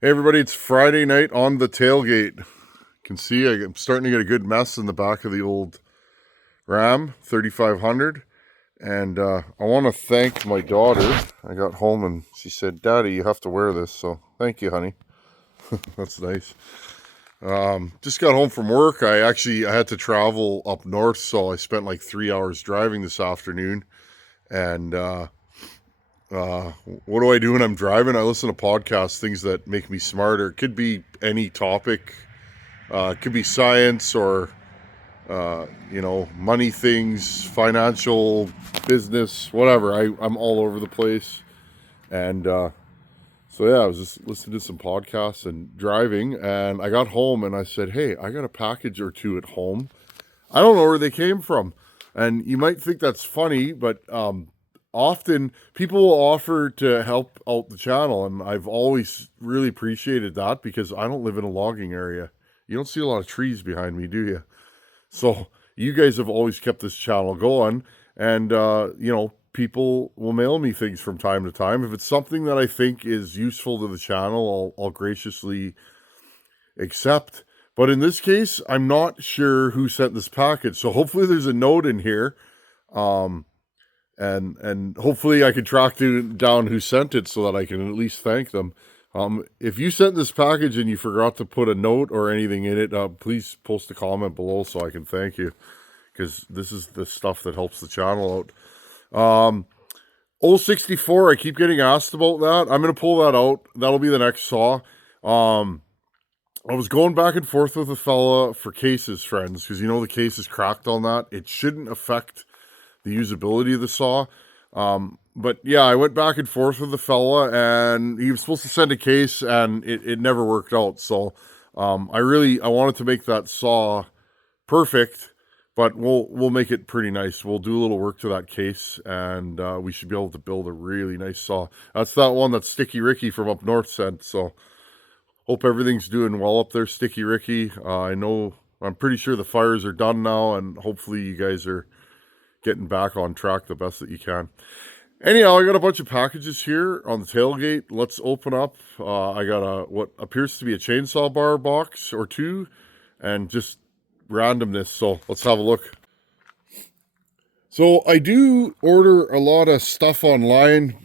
Hey everybody, it's Friday night on the tailgate. You can see I'm starting to get a good mess in the back of the old Ram 3500. And I want to thank my daughter. I got home and she said, Daddy, you have to wear this. So thank you, honey. That's nice. Just got home from work. I had to travel up north, so I spent like 3 hours driving this afternoon. And uh, what do I do when I'm driving? I listen to podcasts, things that make me smarter. It could be any topic. It could be science or money things, financial, business, whatever. I'm all over the place, and so yeah, I was just listening to some podcasts and driving, and I got home and I said, "Hey, I got a package or two at home. I don't know where they came from," and you might think that's funny, but often people will offer to help out the channel, and I've always really appreciated that because I don't live in a logging area. You don't see a lot of trees behind me, do you? So you guys have always kept this channel going, and people will mail me things from time to time. If it's something that I think is useful to the channel, I'll graciously accept. But in this case, I'm not sure who sent this package, so hopefully there's a note in here. Um, and hopefully I can track down who sent it so that I can at least thank them. If you sent this package and you forgot to put a note or anything in it, please post a comment below so I can thank you, because this is the stuff that helps the channel out. Old 64, I keep getting asked about that. I'm going to pull that out. That'll be the next saw. I was going back and forth with a fella for cases, friends, because the case is cracked on that. It shouldn't affect the usability of the saw. But yeah, I went back and forth with the fella, and he was supposed to send a case, and it never worked out. So I wanted to make that saw perfect, but we'll make it pretty nice. We'll do a little work to that case, and we should be able to build a really nice saw. That's that one that Sticky Ricky from up north sent. So hope everything's doing well up there, Sticky Ricky. I'm pretty sure the fires are done now, and hopefully you guys are getting back on track the best that you can. Anyhow, I got a bunch of packages here on the tailgate. Let's open up. I got what appears to be a chainsaw bar box or two, and just randomness. So let's have a look. So I do order a lot of stuff online.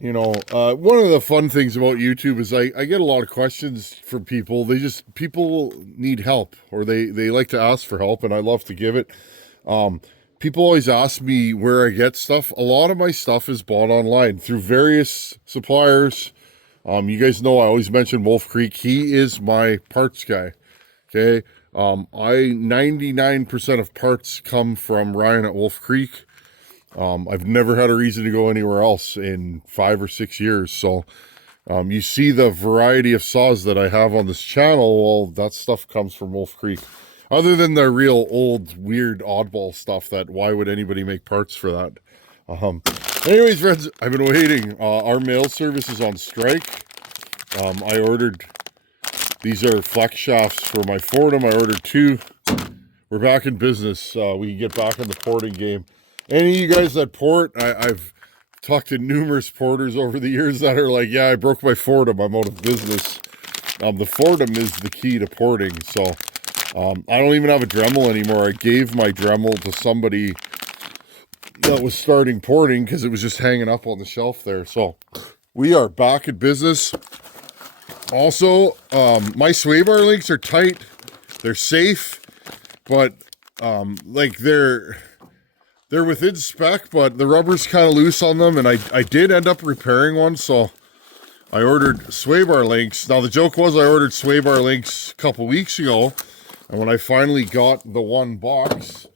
One of the fun things about YouTube is I get a lot of questions from people. People need help, or they like to ask for help, and I love to give it. People always ask me where I get stuff. A lot of my stuff is bought online through various suppliers. You guys know I always mention Wolf Creek. He is my parts guy. Okay. 99% of parts come from Ryan at Wolf Creek. I've never had a reason to go anywhere else in 5 or 6 years. So, you see the variety of saws that I have on this channel. Well, that stuff comes from Wolf Creek. Other than the real old, weird, oddball stuff that why would anybody make parts for that? Anyways, friends, I've been waiting. Our mail service is on strike. I ordered, these are flex shafts for my Fordham. I ordered two. We're back in business. We can get back in the porting game. Any of you guys that port, I've talked to numerous porters over the years that are like, yeah, I broke my Fordham. I'm out of business. The Fordham is the key to porting. So I don't even have a Dremel anymore. I gave my Dremel to somebody that was starting porting because it was just hanging up on the shelf there. So we are back in business. Also, my sway bar links are tight. They're safe, but they're within spec, but the rubber's kind of loose on them, and I did end up repairing one, so I ordered sway bar links. Now, the joke was I ordered sway bar links a couple weeks ago, and when I finally got the one box,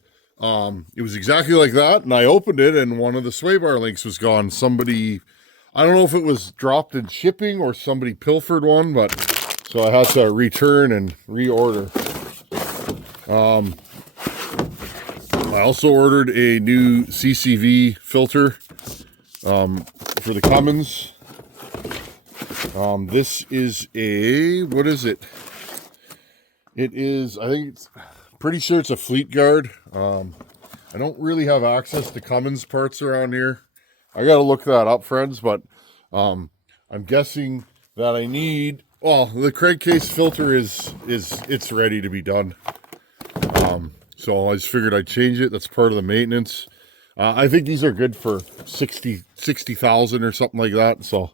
it was exactly like that, and I opened it, and one of the sway bar links was gone. I don't know if it was dropped in shipping or somebody pilfered one, but so I had to return and reorder. I also ordered a new CCV filter for the Cummins. This is what is it? Pretty sure it's a Fleet Guard. I don't really have access to Cummins parts around here. I gotta look that up, friends, but I I'm guessing that I need, well, the crankcase filter it's ready to be done. So I just figured I'd change it. That's part of the maintenance. I think these are good for 60,000 or something like that. So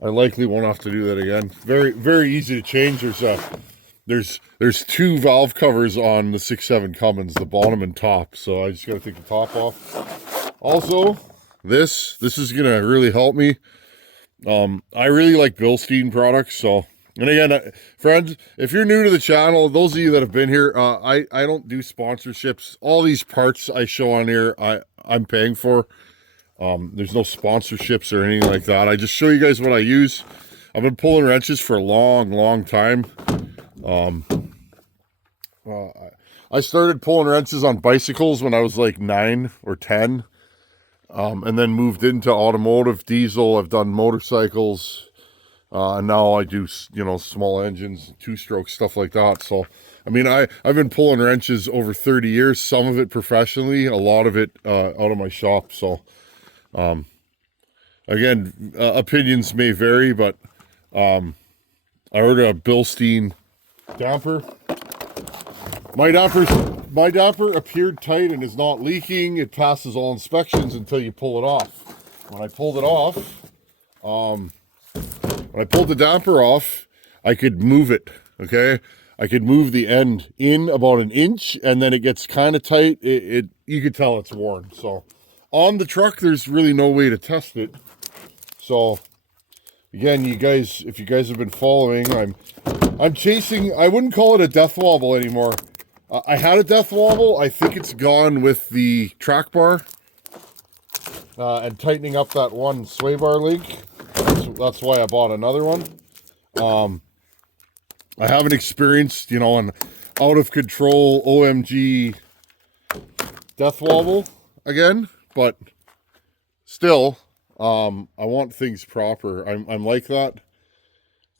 I likely won't have to do that again. Very, very easy to change. There's two valve covers on the 6.7 Cummins, the bottom and top. So I just got to take the top off. Also, this is going to really help me. I really like Bilstein products. So, and again, friends, if you're new to the channel, those of you that have been here, I don't do sponsorships. All these parts I show on here, I'm paying for. There's no sponsorships or anything like that. I just show you guys what I use. I've been pulling wrenches for a long time. I started pulling wrenches on bicycles when I was like 9 or 10. And then moved into automotive, diesel. I've done motorcycles. And now I do, small engines, two-stroke, stuff like that. So, I mean, I've been pulling wrenches over 30 years, some of it professionally, a lot of it out of my shop. So, again, opinions may vary, but I ordered a Bilstein damper. My damper appeared tight and is not leaking. It passes all inspections until you pull it off. When I pulled it off, when I pulled the damper off, I could move it, okay? I could move the end in about an inch, and then it gets kind of tight. You could tell it's worn. So on the truck, there's really no way to test it. So again, if you guys have been following, I'm chasing, I wouldn't call it a death wobble anymore. I had a death wobble. I think it's gone with the track bar and tightening up that one sway bar link. That's why I bought another one. I haven't experienced, an out of control OMG death wobble again, but still, I want things proper. I'm like that.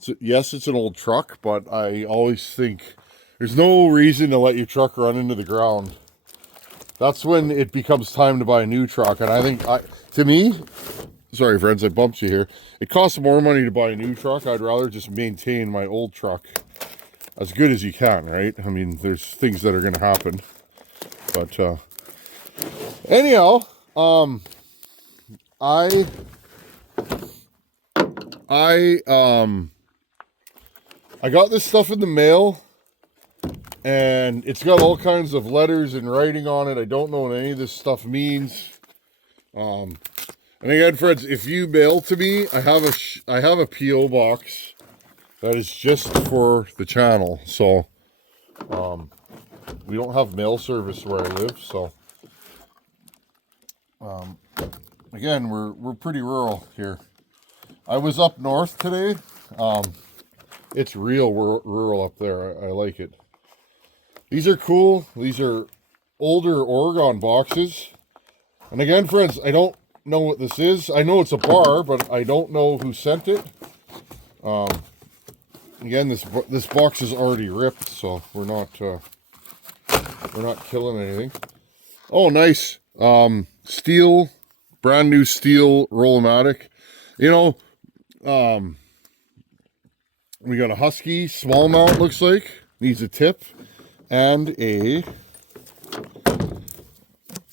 So, yes, it's an old truck, but I always think there's no reason to let your truck run into the ground. That's when it becomes time to buy a new truck. And I think, to me, sorry friends, I bumped you here. It costs more money to buy a new truck. I'd rather just maintain my old truck as good as you can, right? I mean, there's things that are going to happen. But anyhow, I got this stuff in the mail, and it's got all kinds of letters and writing on it. I don't know what any of this stuff means. And again, friends, if you mail to me, I have a PO box that is just for the channel. So, we don't have mail service where I live. So, again, we're pretty rural here. I was up north today. It's real rural up there. I like it. These are cool. These are older Oregon boxes. And again, friends, I don't know what this is. I know it's a bar, but I don't know who sent it. Again, this box is already ripped, so we're not killing anything. Oh, nice. Steel, brand new steel Roll-O-Matic. We got a Husky small mount, looks like. Needs a tip and a,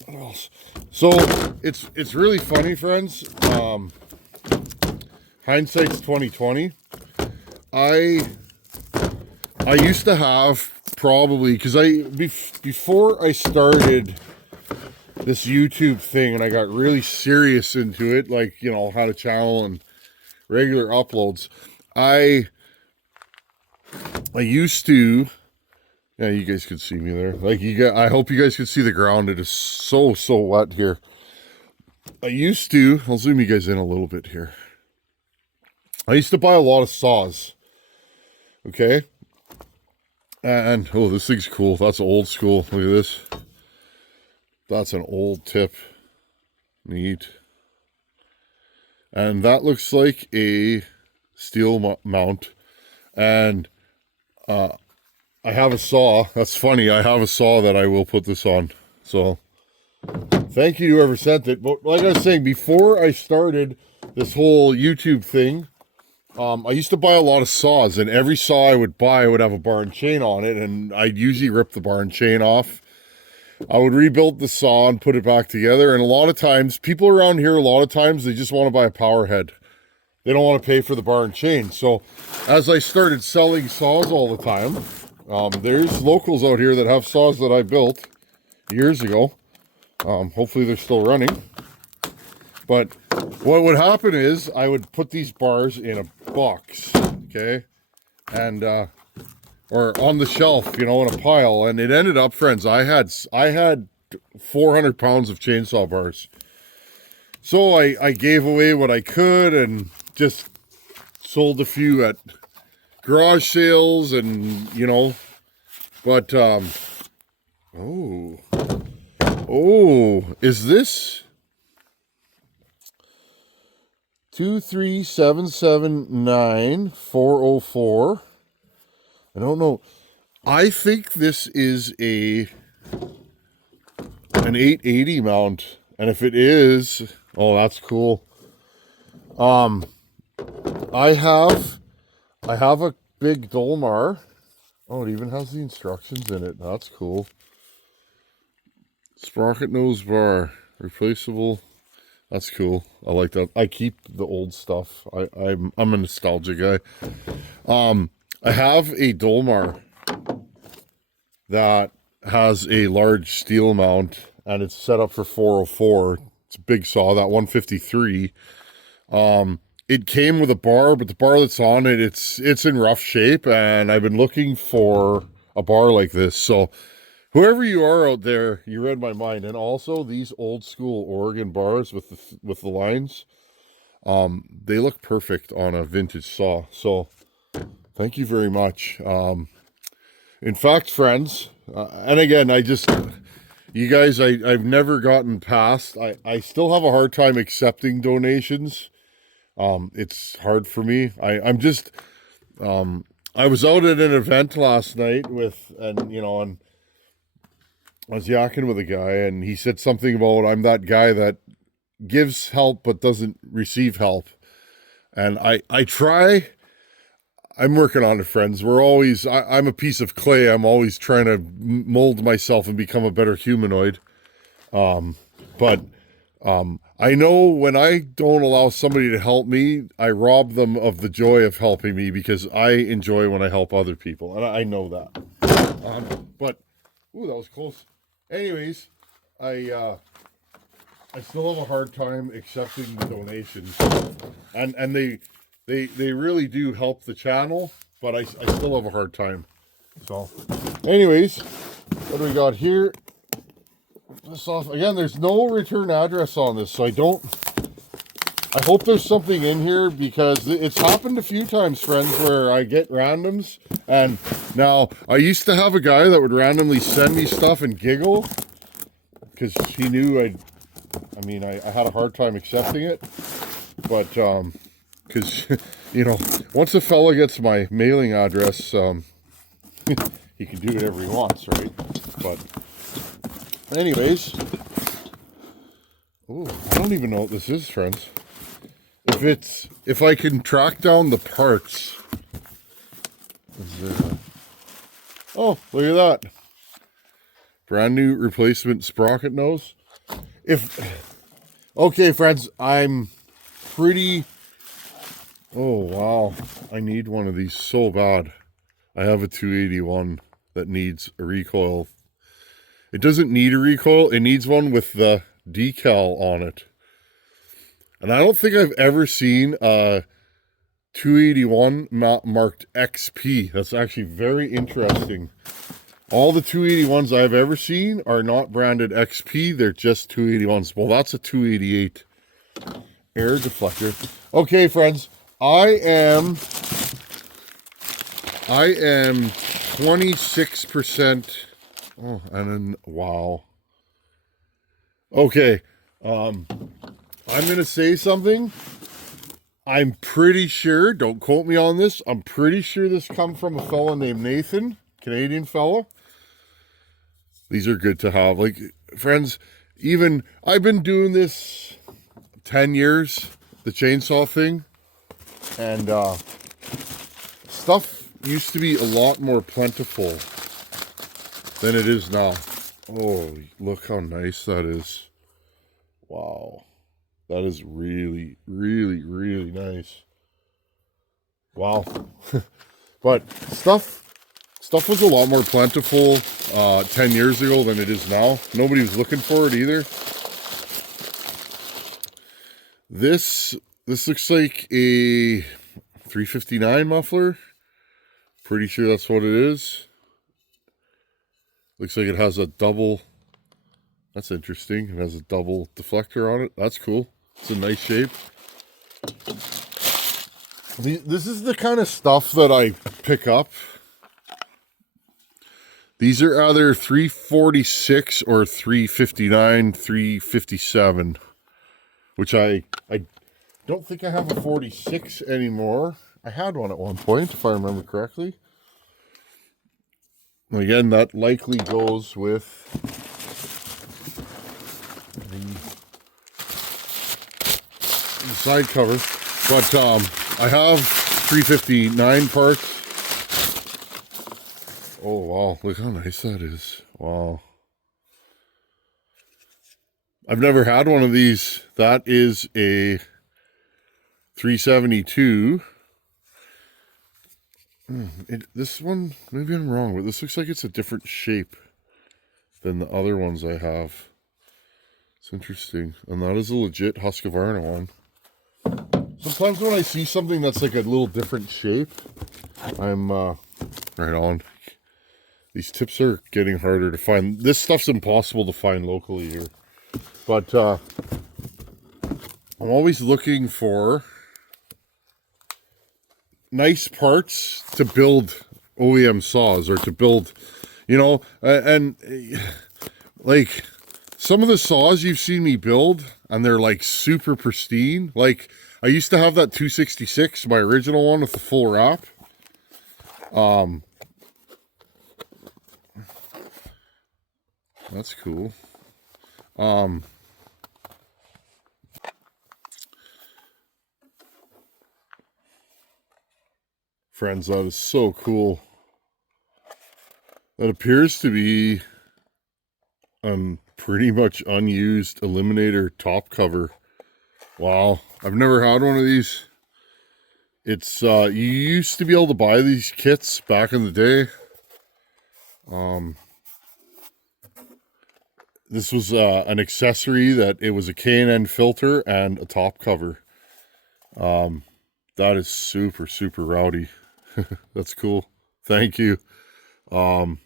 what else? So it's really funny, friends. Hindsight's 2020. I used to have probably, because before I started this YouTube thing and I got really serious into it, like, how to channel and regular uploads, I used to, yeah, you guys could see me there. I hope you guys could see the ground. It is so wet here. I'll zoom you guys in a little bit here. I used to buy a lot of saws. Okay. And, oh, this thing's cool. That's old school. Look at this. That's an old tip. Neat. And that looks like a steel mount. And, I have a saw. That's funny. I have a saw that I will put this on. So, thank you to whoever sent it. But like I was saying, before I started this whole YouTube thing, I used to buy a lot of saws, and every saw I would buy would have a bar and chain on it, and I'd usually rip the bar and chain off. I would rebuild the saw and put it back together, and a lot of times, people around here, a lot of times, they just want to buy a power head. They don't want to pay for the bar and chain. So as I started selling saws all the time, there's locals out here that have saws that I built years ago. Hopefully they're still running. But what would happen is I would put these bars in a box, okay? And, or on the shelf, you know, in a pile. And it ended up, friends, I had 400 pounds of chainsaw bars. So I gave away what I could and just sold a few at garage sales and, you know, but, is this 23779-404? I don't know. I think this is an 880 mount, and if it is, oh, that's cool. I have a big Dolmar. Oh, it even has the instructions in it. That's cool. Sprocket nose bar, replaceable. That's cool. I like that. I keep the old stuff. I'm a nostalgia guy. I have a Dolmar that has a large steel mount, and it's set up for 404. It's a big saw, that 153. It came with a bar, but the bar that's on it, it's in rough shape, and I've been looking for a bar like this. So whoever you are out there, you read my mind. And also these old school Oregon bars with the lines, they look perfect on a vintage saw. So thank you very much. In fact, friends, and again, you guys, I've never gotten past, I still have a hard time accepting donations. It's hard for me. I was out at an event last night and I was yakking with a guy, and he said something about I'm that guy that gives help but doesn't receive help. And I'm working on it, friends. I'm a piece of clay. I'm always trying to mold myself and become a better humanoid. But I know when I don't allow somebody to help me, I rob them of the joy of helping me, because I enjoy when I help other people. And I know that. But, ooh, that was close. Anyways, I still have a hard time accepting the donations. And they really do help the channel, but I still have a hard time. So, anyways, what do we got here? This off again. There's no return address on this, so I hope there's something in here, because it's happened a few times, friends, where I get randoms. And now I used to have a guy that would randomly send me stuff and giggle, because he knew I had a hard time accepting it. But because once a fella gets my mailing address, he can do whatever he wants, right? But anyways, I don't even know what this is, friends. If I can track down the parts. Oh, look at that. Brand new replacement sprocket nose. Okay, friends, I'm pretty... Oh, wow. I need one of these so bad. I have a 281 that needs a recoil. It doesn't need a recoil. It needs one with the decal on it. And I don't think I've ever seen a 281 marked XP. That's actually very interesting. All the 281s I've ever seen are not branded XP. They're just 281s. Well, that's a 288 air deflector. Okay, friends. I am 26%. Oh, and then, wow. Okay. I'm going to say something. I'm pretty sure, don't quote me on this, I'm pretty sure this come from a fella named Nathan, Canadian fella. These are good to have. Like, friends, I've been doing this 10 years, the chainsaw thing. And stuff used to be a lot more plentiful than it is now. Oh, look how nice that is. Wow. That is really, really, really nice. Wow. But stuff was a lot more plentiful 10 years ago than it is now. Nobody was looking for it either. This looks like a 359 muffler. Pretty sure that's what it is. Looks like it has a double. That's interesting. It has a double deflector on it. That's cool. It's a nice shape. This is the kind of stuff that I pick up. These are either 346 or 359, 357, which I don't think I have a 46 anymore. I had one at one point, if I remember correctly. Again, that likely goes with the side cover, but I have 359 parts. Oh wow, look how nice that is. Wow. I've never had one of these. That is a 372. This one, maybe I'm wrong, but this looks like it's a different shape than the other ones I have. It's interesting. And that is a legit Husqvarna one. Sometimes when I see something that's like a little different shape, I'm right on. These tips are getting harder to find. This stuff's impossible to find locally here. But I'm always looking for nice parts to build OEM saws, or to build, you know, and like some of the saws you've seen me build, and they're like super pristine. Like I used to have that 266, my original one with the full wrap. That's cool. Friends, that is so cool. That appears to be pretty much unused Eliminator top cover. Wow, I've never had one of these. It's you used to be able to buy these kits back in the day. This was an accessory that it was a K&N filter and a top cover. That is super, super rowdy. That's cool. Thank you. And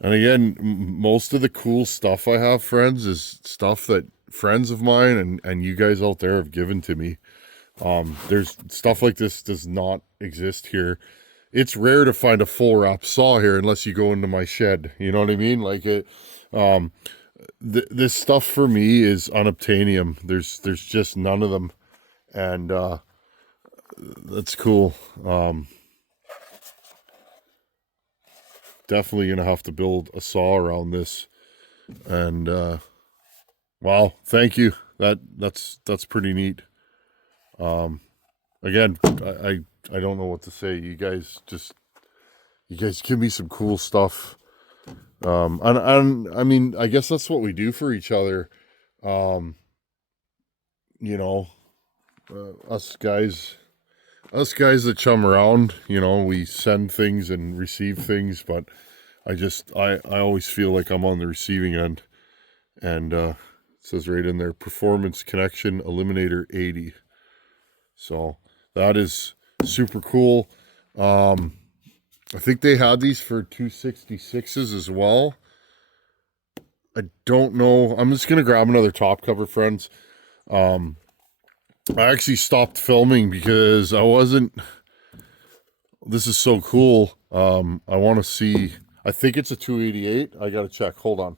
again, most of the cool stuff I have, friends, is stuff that friends of mine and you guys out there have given to me. There's stuff like this does not exist here. It's rare to find a full wrap saw here unless you go into my shed. You know what I mean? Like it, this stuff for me is unobtainium. There's just none of them. And, that's cool. Definitely gonna have to build a saw around this. And wow, thank you. That's pretty neat. Again, I don't know what to say. You guys give me some cool stuff. And I mean, I guess that's what we do for each other. You know, us guys that chum around, you know, we send things and receive things, but I always feel like I'm on the receiving end. And it says right in there, Performance Connection Eliminator 80. So that is super cool. I think they had these for 266s as well. I don't know. I'm just gonna grab another top cover, friends. I actually stopped filming because I wasn't. This is so cool. I want to see. I think it's a 288. I gotta check. Hold on.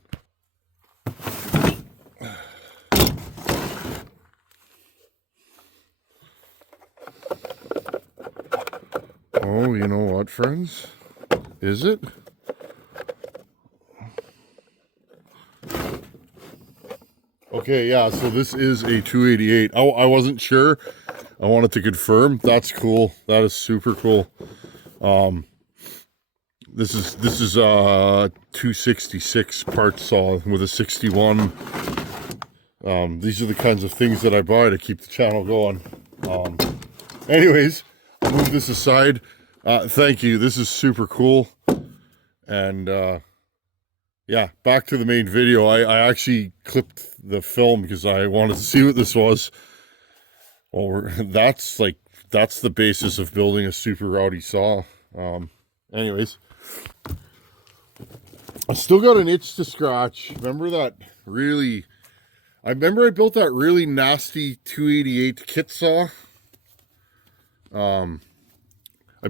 Oh, you know what, friends? Is it? Okay, yeah, so this is a 288. I wasn't sure. I wanted to confirm. That's cool. That is super cool. This is 266 part saw with a 61. These are the kinds of things that I buy to keep the channel going. Anyways, I'll move this aside. Thank you. This is super cool. And yeah, back to the main video. I actually clipped the film because I wanted to see what this was. Well, that's the basis of building a super rowdy saw. Anyways, I still got an itch to scratch. Remember that really... I remember I built that really nasty 288 kit saw. I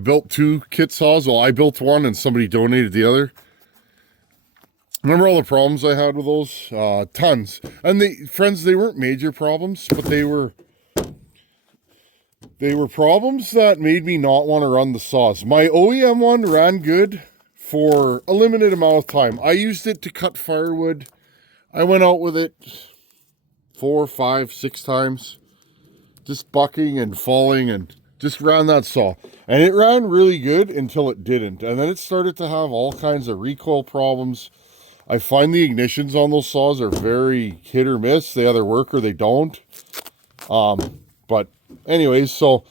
built 2 kit saws. Well, I built one and somebody donated the other. Remember all the problems I had with those? Tons. And friends, they weren't major problems, but they were problems that made me not want to run the saws. My OEM one ran good for a limited amount of time. I used it to cut firewood. I went out with it 4, 5, 6 times, just bucking and falling, and just ran that saw. And it ran really good until it didn't. And then it started to have all kinds of recoil problems. I find the ignitions on those saws are very hit or miss. They either work or they don't. But anyways, so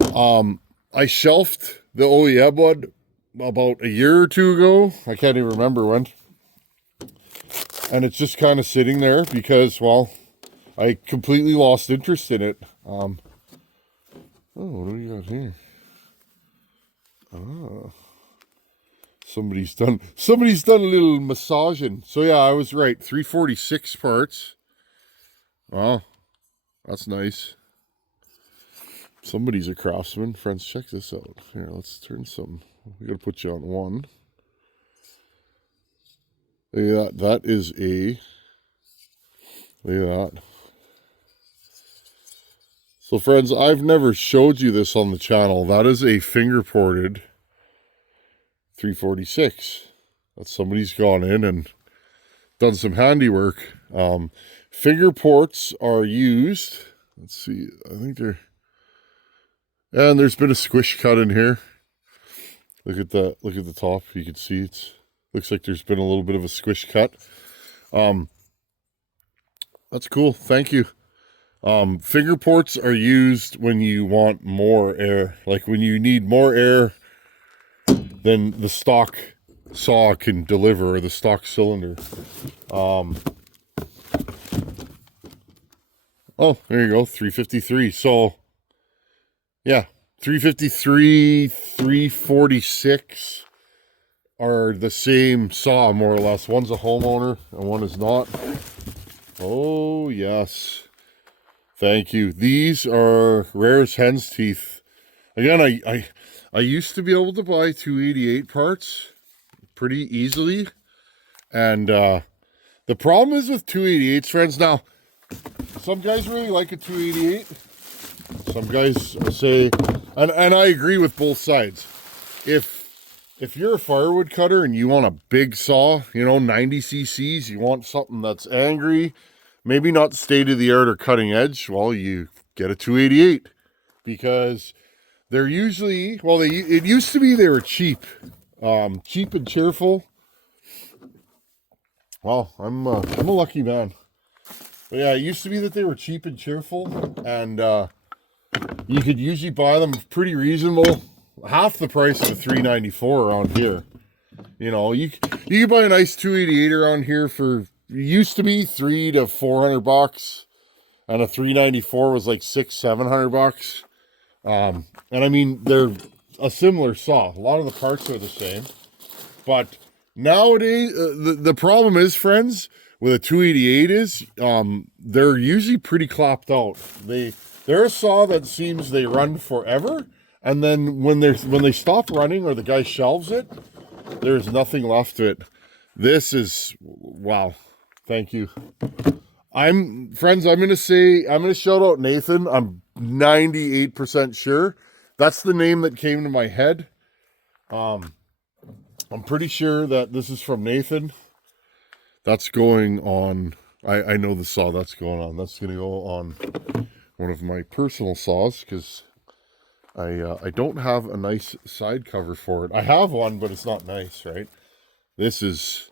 I shelved the OEM one about a year or 2 ago. I can't even remember when. And it's just kind of sitting there because, well, I completely lost interest in it. Oh, what do we got here? Somebody's done a little massaging. So yeah, I was right. 346 parts. Oh, that's nice. Somebody's a craftsman. Friends, check this out. Here, let's turn some. We gotta put you on 1. Look at that. That is a... Look at that. So friends, I've never showed you this on the channel. That is a finger ported 346. That somebody's gone in and done some handiwork. Finger ports are used. Let's see. I think they're... And there's been a squish cut in here. Look at that. Look at the top. You can see it's... Looks like there's been a little bit of a squish cut. That's cool. Thank you. Finger ports are used when you want more air. Like when you need more air than the stock saw can deliver, or the stock cylinder. Oh, there you go. 353. So, yeah. 353, 346 are the same saw, more or less. One's a homeowner and one is not. Oh, yes. Thank you. These are rare as hen's teeth. Again, I used to be able to buy 288 parts pretty easily. And the problem is with 288s, friends. Now, some guys really like a 288. Some guys say, and I agree with both sides. If you're a firewood cutter and you want a big saw, you know, 90 cc's, you want something that's angry, maybe not state-of-the-art or cutting edge, well, you get a 288. Because they're usually, well, it used to be they were cheap. Cheap and cheerful. Well, I'm a lucky man. But yeah, it used to be that they were cheap and cheerful. And you could usually buy them pretty reasonable. Half the price of a 394 around here. You know, you could buy a nice 288 around here for, used to be $300 to $400, and a 394 was like $600-700. And I mean, they're a similar saw. A lot of the parts are the same, but nowadays the problem is, friends, with a 288 is they're usually pretty clapped out. They're a saw that seems they run forever. And then when they stop running or the guy shelves it, there's nothing left to it. This is, wow. Thank you. Friends, I'm going to shout out Nathan. I'm 98% sure. That's the name that came to my head. I'm pretty sure that this is from Nathan. That's going on. I know the saw that's going on. That's going to go on one of my personal saws, because I don't have a nice side cover for it. I have one, but it's not nice, right? This is,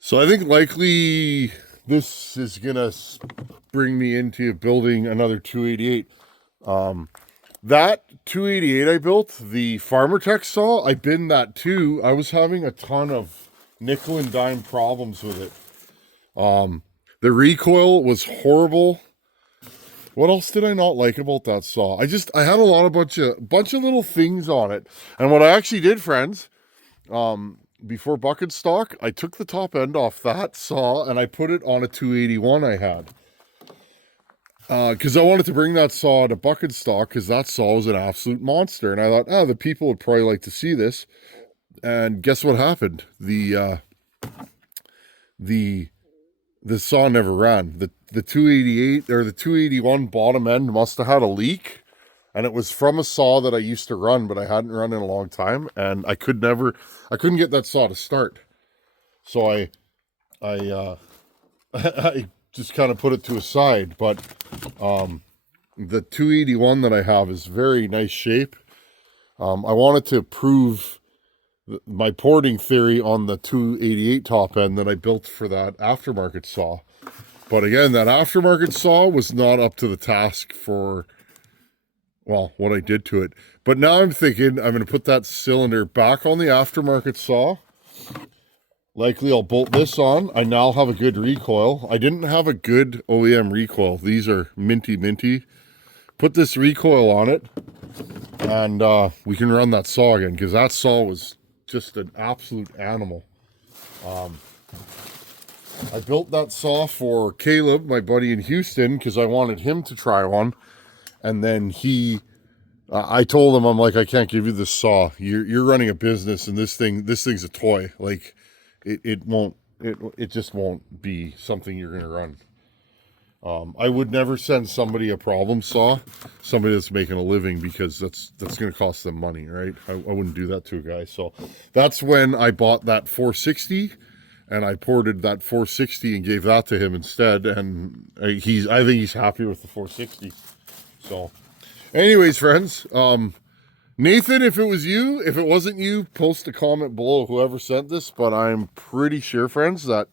so I think likely this is gonna bring me into building another 288. That 288 I built, the Farmer Tech saw, I binned that too. I was having a ton of nickel and dime problems with it. The recoil was horrible. What else did I not like about that saw? I had a bunch of little things on it. And what I actually did, friends, before bucket stock, I took the top end off that saw and I put it on a 281 I had. Because I wanted to bring that saw to bucket stock, because that saw was an absolute monster. And I thought, the people would probably like to see this. And guess what happened? The saw never ran. The 288 or the 281 bottom end must have had a leak, and it was from a saw that I used to run, but I hadn't run in a long time, and I couldn't get that saw to start. So I I just kind of put it to a side. But the 281 that I have is very nice shape. I wanted to prove my porting theory on the 288 top end that I built for that aftermarket saw. But again, that aftermarket saw was not up to the task for, well, what I did to it. But now I'm thinking I'm going to put that cylinder back on the aftermarket saw. Likely I'll bolt this on. I now have a good recoil. I didn't have a good OEM recoil. These are minty. Put this recoil on it, and we can run that saw again, because that saw was just an absolute animal. I built that saw for Caleb, my buddy in Houston, because I wanted him to try one. And then I told him, I'm like, I can't give you this saw. You're running a business, and this thing's a toy. Like, it just won't be something you're gonna run. I would never send somebody a problem saw, somebody that's making a living, because that's going to cost them money, right? I wouldn't do that to a guy. So that's when I bought that 460, and I ported that 460 and gave that to him instead. And I think he's happy with the 460. So anyways, friends, Nathan, if it wasn't you, post a comment below, whoever sent this. But I'm pretty sure, friends, that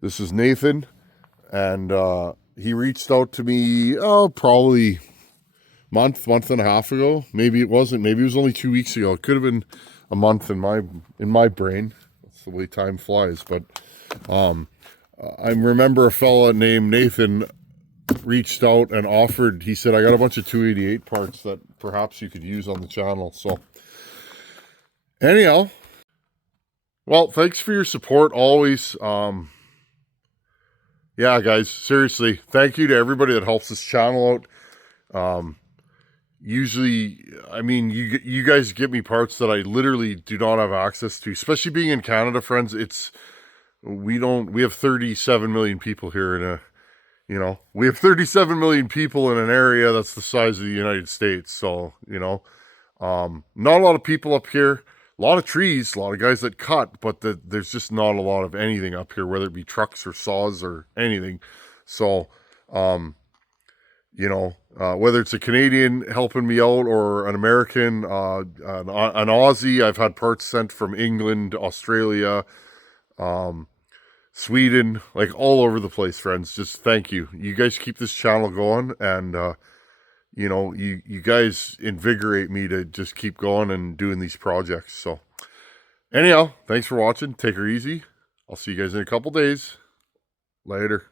this is Nathan. And he reached out to me, probably month and a half ago. Maybe it wasn't. Maybe it was only 2 weeks ago. It could have been a month in my brain. That's the way time flies. But I remember a fella named Nathan reached out and offered. He said, I got a bunch of 288 parts that perhaps you could use on the channel. So anyhow, well, thanks for your support always. Yeah, guys, seriously, thank you to everybody that helps this channel out. Usually, I mean, you guys get me parts that I literally do not have access to, especially being in Canada, friends. We have 37 million people here we have 37 million people in an area that's the size of the United States. So, not a lot of people up here. A lot of trees, a lot of guys that cut, but there's just not a lot of anything up here, whether it be trucks or saws or anything. So, whether it's a Canadian helping me out or an American, an Aussie, I've had parts sent from England, Australia, Sweden, like all over the place, friends. Just thank you. You guys keep this channel going, and you guys invigorate me to just keep going and doing these projects. So anyhow, thanks for watching. Take her easy. I'll see you guys in a couple days. Later.